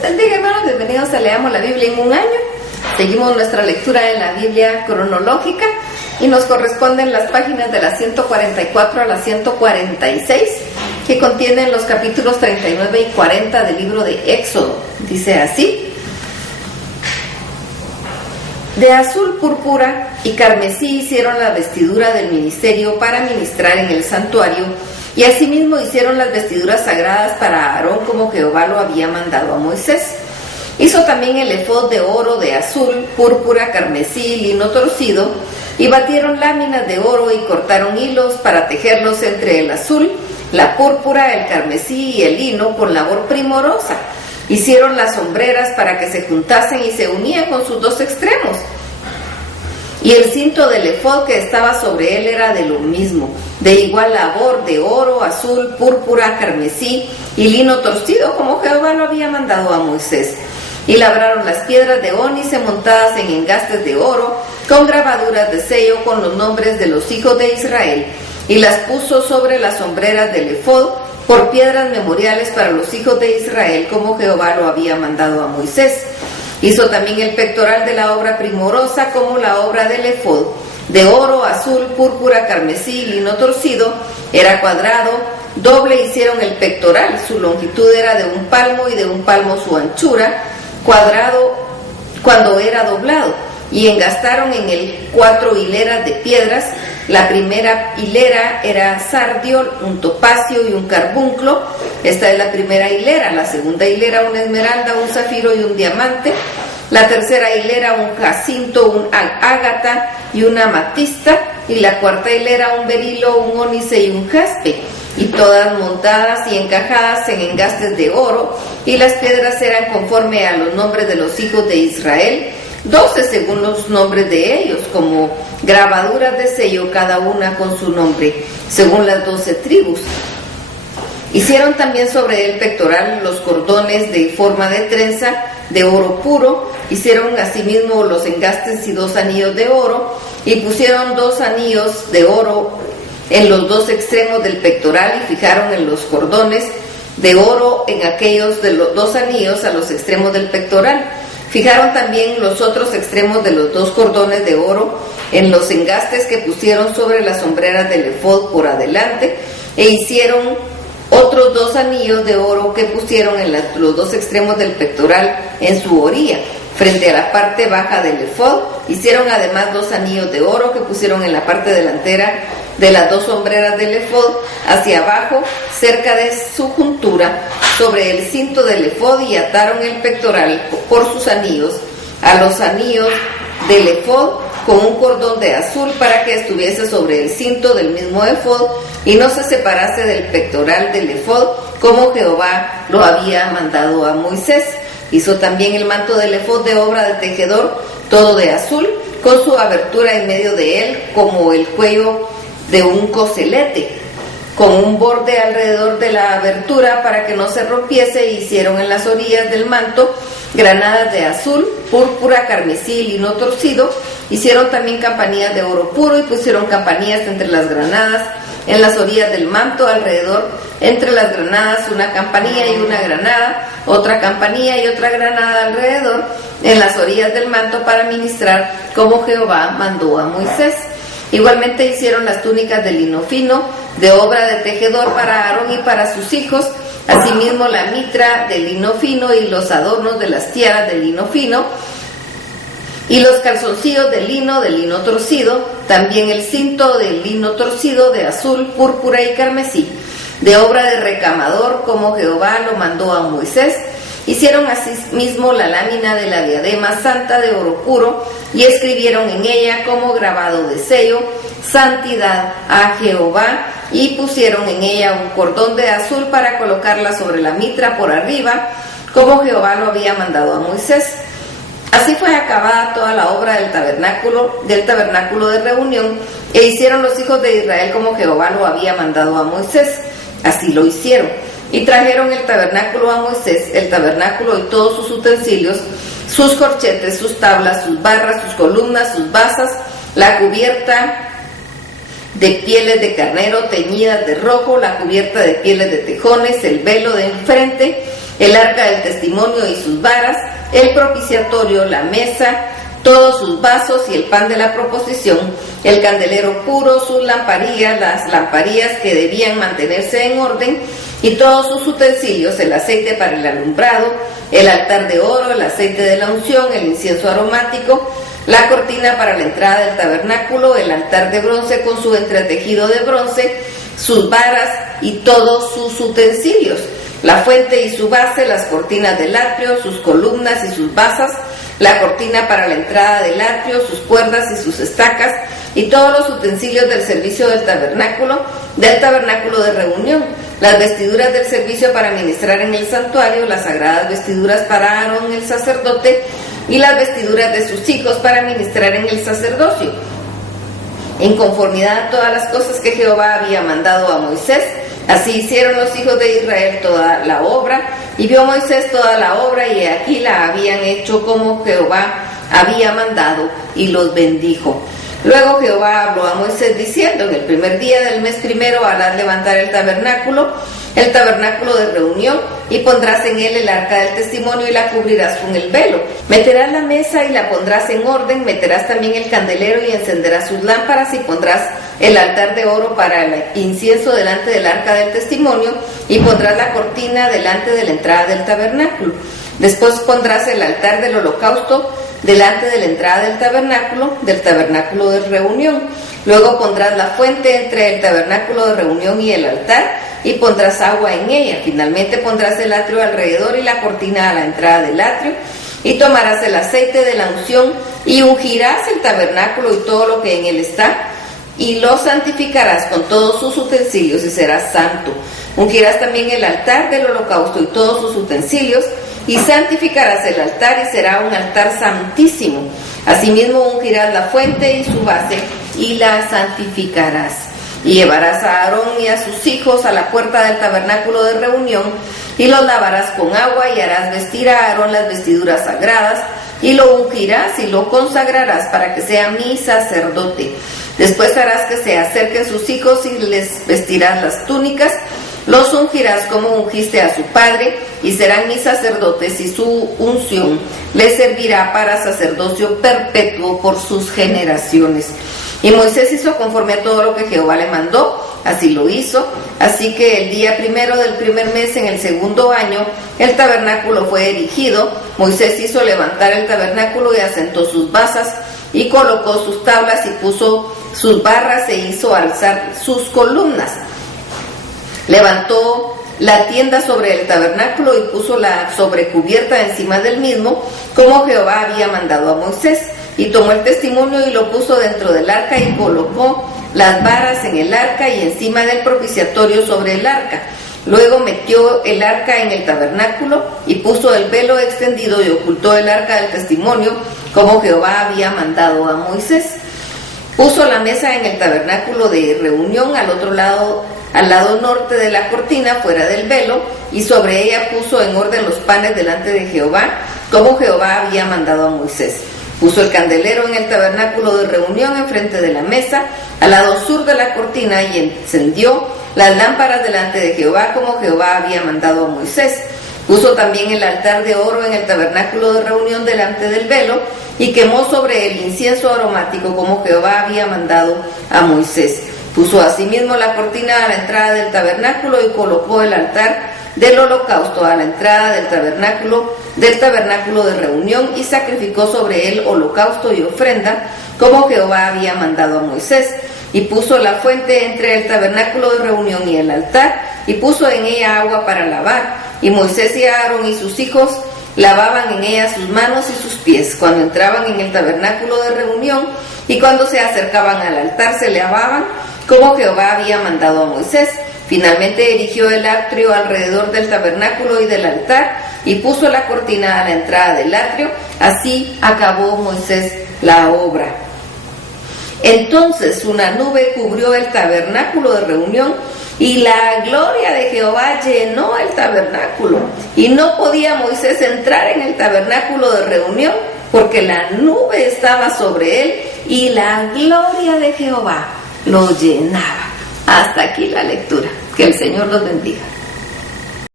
Dios bendiga, hermanos, bienvenidos a Leamos la Biblia en un año. Seguimos nuestra lectura en la Biblia cronológica y nos corresponden las páginas de la 144 a la 146 que contienen los capítulos 39 y 40 del libro de Éxodo. Dice así: de azul, púrpura y carmesí hicieron la vestidura del ministerio para ministrar en el santuario, y asimismo hicieron las vestiduras sagradas para Aarón como Jehová lo había mandado a Moisés. Hizo también el efod de oro, de azul, púrpura, carmesí, lino torcido, y batieron láminas de oro y cortaron hilos para tejerlos entre el azul, la púrpura, el carmesí y el lino con labor primorosa. Hicieron las sombreras para que se juntasen y se unían con sus dos extremos. Y el cinto del efod que estaba sobre él era de lo mismo, de igual labor, de oro, azul, púrpura, carmesí y lino torcido, como Jehová lo había mandado a Moisés. Y labraron las piedras de ónice montadas en engastes de oro, con grabaduras de sello con los nombres de los hijos de Israel, y las puso sobre las sombreras del efod por piedras memoriales para los hijos de Israel, como Jehová lo había mandado a Moisés. Hizo también el pectoral de la obra primorosa como la obra del efod, de oro, azul, púrpura, carmesí, lino torcido, era cuadrado, doble hicieron el pectoral, su longitud era de 1 palmo y de 1 palmo su anchura, cuadrado cuando era doblado, y engastaron en él 4 hileras de piedras. La primera hilera era sardio, un topacio y un carbunclo. Esta es la primera hilera. La segunda hilera una esmeralda, un zafiro y un diamante. La tercera hilera un jacinto, un ágata y una amatista. Y la cuarta hilera un berilo, un ónice y un jaspe. Y todas montadas y encajadas en engastes de oro. Y las piedras eran conforme a los nombres de los hijos de Israel, 12 según los nombres de ellos, como grabaduras de sello, cada una con su nombre, según las 12 tribus. Hicieron también sobre el pectoral los cordones de forma de trenza de oro puro. Hicieron asimismo los engastes y 2 anillos de oro, y pusieron 2 anillos de oro en los 2 extremos del pectoral, y fijaron en los cordones de oro en aquellos de los 2 anillos a los extremos del pectoral. Fijaron también los otros extremos de los 2 cordones de oro en los engastes que pusieron sobre las sombreras del efod por adelante, e hicieron otros 2 anillos de oro que pusieron en los 2 extremos del pectoral en su orilla, frente a la parte baja del efod. Hicieron además 2 anillos de oro que pusieron en la parte delantera de las 2 sombreras del efod, hacia abajo, cerca de su juntura, sobre el cinto del efod, y ataron el pectoral por sus anillos a los anillos del efod con un cordón de azul, para que estuviese sobre el cinto del mismo efod y no se separase del pectoral del efod, como Jehová lo había mandado a Moisés. Hizo también el manto del efod de obra de tejedor, todo de azul, con su abertura en medio de él, como el cuello de un coselete, con un borde alrededor de la abertura para que no se rompiese. Hicieron en las orillas del manto granadas de azul, púrpura, carmesí, lino torcido. Hicieron también campanillas de oro puro, y pusieron campanillas entre las granadas en las orillas del manto, alrededor entre las granadas una campanilla y una granada, otra campanilla y otra granada alrededor en las orillas del manto, para ministrar como Jehová mandó a Moisés. Igualmente hicieron las túnicas de lino fino, de obra de tejedor, para Aarón y para sus hijos, asimismo la mitra de lino fino y los adornos de las tiaras de lino fino, y los calzoncillos de lino torcido, también el cinto de lino torcido de azul, púrpura y carmesí, de obra de recamador, como Jehová lo mandó a Moisés. Hicieron asimismo la lámina de la diadema santa de oro puro, y escribieron en ella como grabado de sello, santidad a Jehová, y pusieron en ella un cordón de azul para colocarla sobre la mitra por arriba, como Jehová lo había mandado a Moisés. Así fue acabada toda la obra del tabernáculo de reunión, e hicieron los hijos de Israel como Jehová lo había mandado a Moisés. Así lo hicieron. Y trajeron el tabernáculo a Moisés, el tabernáculo y todos sus utensilios, sus corchetes, sus tablas, sus barras, sus columnas, sus basas, la cubierta de pieles de carnero teñidas de rojo, la cubierta de pieles de tejones, el velo de enfrente, el arca del testimonio y sus varas, el propiciatorio, la mesa, todos sus vasos y el pan de la proposición, el candelero puro, sus lamparillas, las lamparillas que debían mantenerse en orden, y todos sus utensilios, el aceite para el alumbrado, el altar de oro, el aceite de la unción, el incienso aromático, la cortina para la entrada del tabernáculo, el altar de bronce con su entretejido de bronce, sus varas y todos sus utensilios, la fuente y su base, las cortinas del atrio, sus columnas y sus basas, la cortina para la entrada del atrio, sus cuerdas y sus estacas, y todos los utensilios del servicio del tabernáculo de reunión, las vestiduras del servicio para ministrar en el santuario, las sagradas vestiduras para Aarón el sacerdote, y las vestiduras de sus hijos para ministrar en el sacerdocio, en conformidad a todas las cosas que Jehová había mandado a Moisés. Así hicieron los hijos de Israel toda la obra, y vio Moisés toda la obra, y aquí la habían hecho como Jehová había mandado, y los bendijo. Luego Jehová habló a Moisés diciendo: en el primer día del mes primero harás levantar el tabernáculo de reunión, y pondrás en él el arca del testimonio y la cubrirás con el velo. Meterás la mesa y la pondrás en orden, meterás también el candelero y encenderás sus lámparas, y pondrás el altar de oro para el incienso delante del arca del testimonio, y pondrás la cortina delante de la entrada del tabernáculo. Después pondrás el altar del holocausto delante de la entrada del tabernáculo de reunión. Luego pondrás la fuente entre el tabernáculo de reunión y el altar, y pondrás agua en ella. Finalmente pondrás el atrio alrededor y la cortina a la entrada del atrio, y tomarás el aceite de la unción y ungirás el tabernáculo y todo lo que en él está, y lo santificarás con todos sus utensilios, y serás santo. Ungirás también el altar del holocausto y todos sus utensilios, y santificarás el altar, y será un altar santísimo. Asimismo ungirás la fuente y su base, y la santificarás. Y llevarás a Aarón y a sus hijos a la puerta del tabernáculo de reunión, y los lavarás con agua, y harás vestir a Aarón las vestiduras sagradas, y lo ungirás y lo consagrarás para que sea mi sacerdote. Después harás que se acerquen sus hijos y les vestirás las túnicas, los ungirás como ungiste a su padre, y serán mis sacerdotes, y su unción les servirá para sacerdocio perpetuo por sus generaciones. Y Moisés hizo conforme a todo lo que Jehová le mandó, así lo hizo. Así que el día primero del primer mes, en el segundo año, el tabernáculo fue erigido. Moisés hizo levantar el tabernáculo y asentó sus basas, y colocó sus tablas, y puso sus barras, e hizo alzar sus columnas. Levantó la tienda sobre el tabernáculo y puso la sobrecubierta encima del mismo, como Jehová había mandado a Moisés. Y tomó el testimonio y lo puso dentro del arca, y colocó las varas en el arca y encima del propiciatorio sobre el arca. Luego metió el arca en el tabernáculo y puso el velo extendido y ocultó el arca del testimonio, como Jehová había mandado a Moisés. Puso la mesa en el tabernáculo de reunión al otro lado, al lado norte de la cortina, fuera del velo, y sobre ella puso en orden los panes delante de Jehová, como Jehová había mandado a Moisés. Puso el candelero en el tabernáculo de reunión enfrente de la mesa, al lado sur de la cortina, y encendió las lámparas delante de Jehová, como Jehová había mandado a Moisés. Puso también el altar de oro en el tabernáculo de reunión delante del velo, y quemó sobre el incienso aromático, como Jehová había mandado a Moisés. Puso asimismo la cortina a la entrada del tabernáculo, y colocó el altar del holocausto a la entrada del tabernáculo de reunión, y sacrificó sobre él holocausto y ofrenda, como Jehová había mandado a Moisés. Y puso la fuente entre el tabernáculo de reunión y el altar, y puso en ella agua para lavar. Y Moisés y Aarón y sus hijos lavaban en ella sus manos y sus pies cuando entraban en el tabernáculo de reunión, y cuando se acercaban al altar se lavaban, como Jehová había mandado a Moisés. Finalmente erigió el atrio alrededor del tabernáculo y del altar, y puso la cortina a la entrada del atrio. Así acabó Moisés la obra. Entonces una nube cubrió el tabernáculo de reunión, y la gloria de Jehová llenó el tabernáculo, y no podía Moisés entrar en el tabernáculo de reunión, porque la nube estaba sobre él, y la gloria de Jehová lo llenaba. Hasta aquí la lectura. Que el Señor los bendiga.